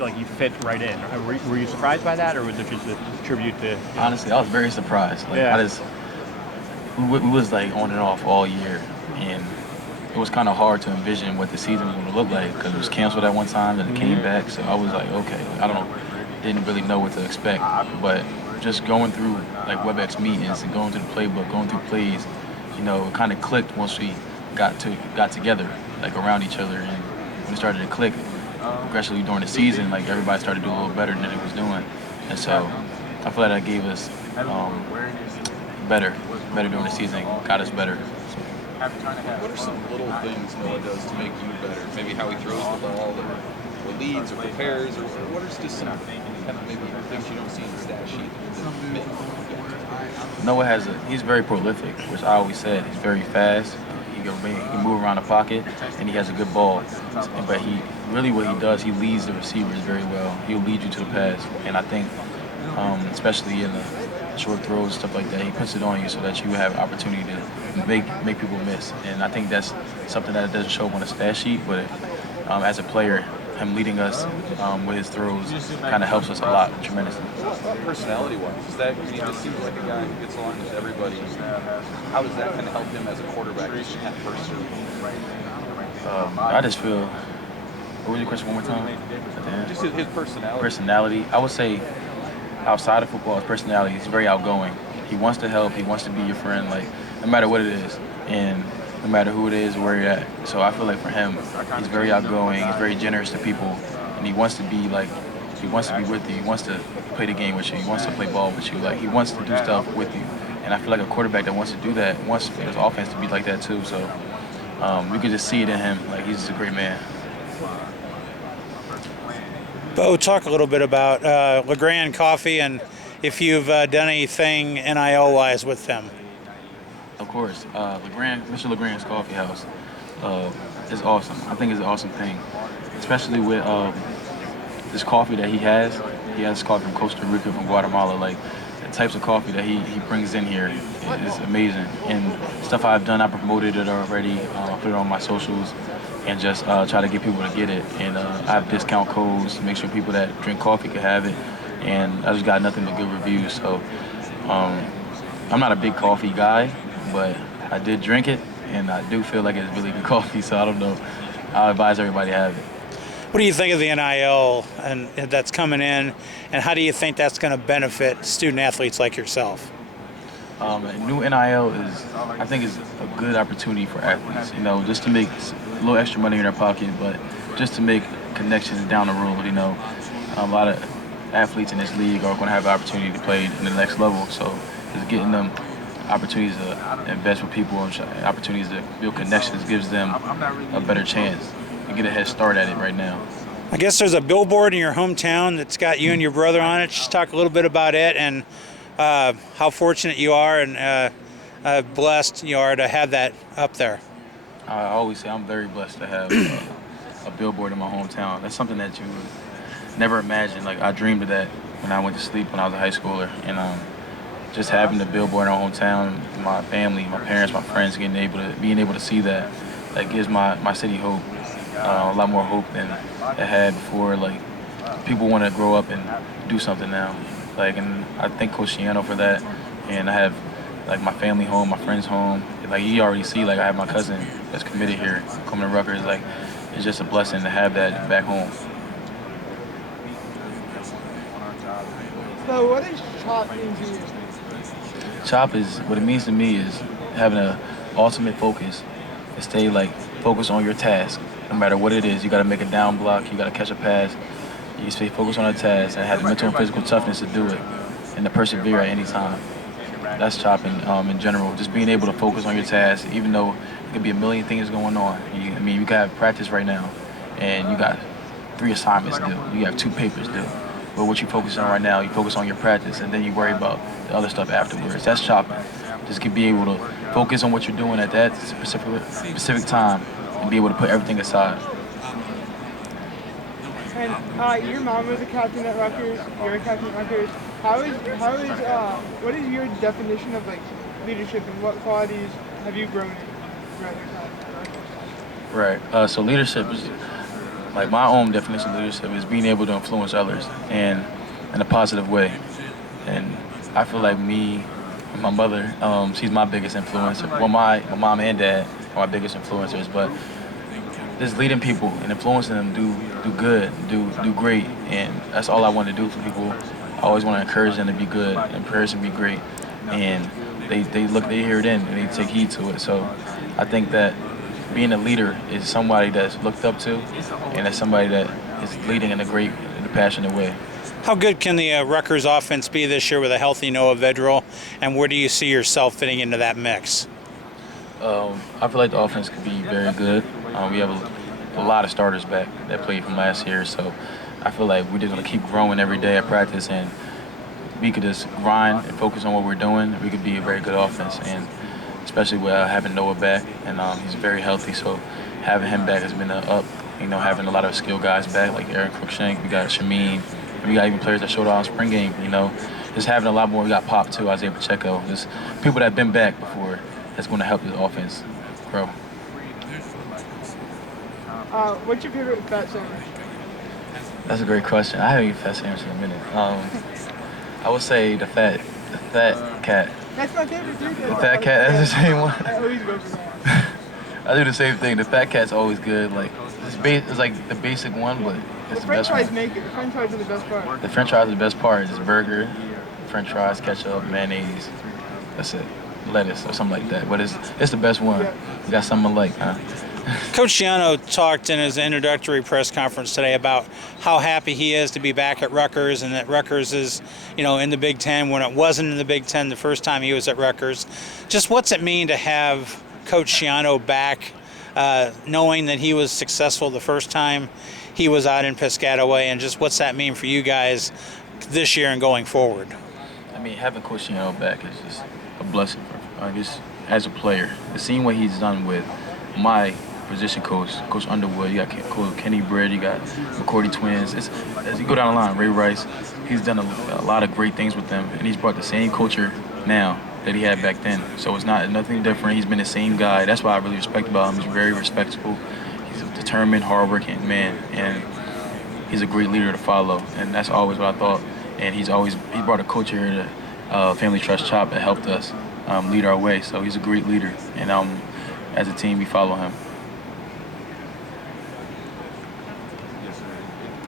feel like you fit right in. Were you surprised by that, or was it just a tribute to? Honestly, I was very surprised. Like, Yeah. we was like on and off all year, and it was kind of hard to envision what the season was going to look like because it was canceled at one time, then it came back. So I was like, okay, I don't, didn't really know what to expect. But just going through like WebEx meetings and going through the playbook, going through plays, it kind of clicked once we got together, like around each other, and when it started to click, progressively during the season, like everybody started to do a little better than it was doing, and so I feel like that gave us better during the season, got us better. What are some little things Noah does to make you better? Maybe how he throws the ball, or leads, or prepares, or what are just some kind of maybe things you don't see in the stat sheet that make you Noah he's very prolific, which I always said. He's very fast. He can move around the pocket, and he has a good ball. But what he does, he leads the receivers very well. He'll lead you to the pass, and I think, especially in the short throws, stuff like that, he puts it on you so that you have opportunity to make people miss. And I think that's something that doesn't show up on the stat sheet, but as a player, him leading us with his throws kind of helps us a lot tremendously. Personality-wise, is that, he just seems like a guy who gets along with everybody. How does that kind of help him as a quarterback, just that person? I just feel. What was your question one more time? Just his personality. Personality. I would say, outside of football, his personality is very outgoing. He wants to help. He wants to be your friend, like no matter what it is, and no matter who it is or where you're at. So I feel like for him, he's very outgoing. He's very generous to people, and he wants to be with you. He wants to play the game with you. He wants to play ball with you. Like he wants to do stuff with you. And I feel like a quarterback that wants to do that wants his offense to be like that too. So we could just see it in him. Like he's just a great man. Bo, talk a little bit about LeGrande Coffee and if you've done anything NIL-wise with them. Of course, Mr. LeGrande's Coffee House is awesome. I think it's an awesome thing, especially with this coffee that he has. He has coffee from Costa Rica, from Guatemala. Like the types of coffee that he brings in here is amazing. And stuff I've done, I promoted it already. I put it on my socials and just try to get people to get it. And I have discount codes to make sure people that drink coffee can have it. And I just got nothing but good reviews. So I'm not a big coffee guy, but I did drink it, and I do feel like it's really good coffee. So I don't know. I advise everybody to have it. What do you think of the NIL and that's coming in, and how do you think that's going to benefit student athletes like yourself? New NIL I think is a good opportunity for athletes, just to make a little extra money in their pocket, but just to make connections down the road. A lot of athletes in this league are going to have the opportunity to play in the next level, so just getting them opportunities to invest with people and opportunities to build connections gives them a better chance to get a head start at it right now. I guess there's a billboard in your hometown that's got you and your brother on it. Just talk a little bit about it and how fortunate you are and blessed you are to have that up there. I always say I'm very blessed to have a billboard in my hometown. That's something that you would never imagine. Like I dreamed of that when I went to sleep when I was a high schooler, and just having the billboard in our hometown, my family, my parents, my friends, being able to see that gives my city hope, a lot more hope than it had before. Like people want to grow up and do something now. And I thank Coach Shiano for that. And I have my family home, my friends home. You already see I have my cousin that's committed here, coming to Rutgers. It's just a blessing to have that back home. So what does CHOP mean to you? CHOP what it means to me is having an ultimate focus and stay focused on your task. No matter what it is, you got to make a down block, you got to catch a pass. You stay focused on a task and have the mental and physical toughness to do it and to persevere at any time. That's CHOP in general. Just being able to focus on your task, even though there could be a million things going on. You can have practice right now, and you got 3 assignments due. You have 2 papers due. But what you focus on right now, you focus on your practice, and then you worry about the other stuff afterwards. That's chopping. Just be able to focus on what you're doing at that specific time and be able to put everything aside. And your mom was a captain at Rutgers. You're a captain at Rutgers. What is your definition of leadership, and what qualities have you grown in throughout your time? Right. So leadership like my own definition of leadership is being able to influence others and in a positive way. And I feel like me and my mother, she's my biggest influencer. Well, my mom and dad are my biggest influencers, but just leading people and influencing them do good, do great, and that's all I want to do for people. I always want to encourage them to be good, encourage them to be great, and they hear it in, and they take heed to it. So I think that being a leader is somebody that's looked up to, and that's somebody that is leading in a passionate way. How good can the Rutgers offense be this year with a healthy Noah Vedral, and where do you see yourself fitting into that mix? I feel like the offense could be very good. We have a lot of starters back that played from last year, so I feel like we're just going to keep growing every day at practice, and we could just grind and focus on what we're doing. We could be a very good offense, and especially with having Noah back, and he's very healthy, so having him back has been up. Having a lot of skilled guys back, like Aaron Cruikshank, we got Shameen, we got even players that showed out in spring game, just having a lot more. We got Pop too, Isaiah Pacheco, just people that have been back before that's going to help the offense grow. What's your favorite fat sandwich? That's a great question. I haven't eaten fat sandwich in a minute. I would say the fat cat. That's my favorite too. The fat cat, that's the same one. I always go for that. I do the same thing. The fat cat's always good. Like it's like the basic one, but it's the French best fries one. make it. The French fries are the best part. The French fries are the best part. It's burger, French fries, ketchup, mayonnaise. That's it. Lettuce or something like that. But it's the best one. You got something like, huh? Coach Schiano talked in his introductory press conference today about how happy he is to be back at Rutgers, and that Rutgers is, in the Big Ten when it wasn't in the Big Ten the first time he was at Rutgers. Just what's it mean to have Coach Schiano back, knowing that he was successful the first time he was out in Piscataway, and just what's that mean for you guys this year and going forward? I mean, having Coach Schiano back is just a blessing. Just as a player, seeing what he's done with my position coach, Coach Underwood, you got Coach Kenny Britt, you got McCourty twins. As you go down the line, Ray Rice, he's done a lot of great things with them, and he's brought the same culture now that he had back then. So it's nothing different. He's been the same guy. That's what I really respect about him. He's very respectable. He's a determined, hardworking man, and he's a great leader to follow. And that's always what I thought. And he brought a culture here to Family Trust Chop that helped us lead our way. So he's a great leader, and as a team, we follow him.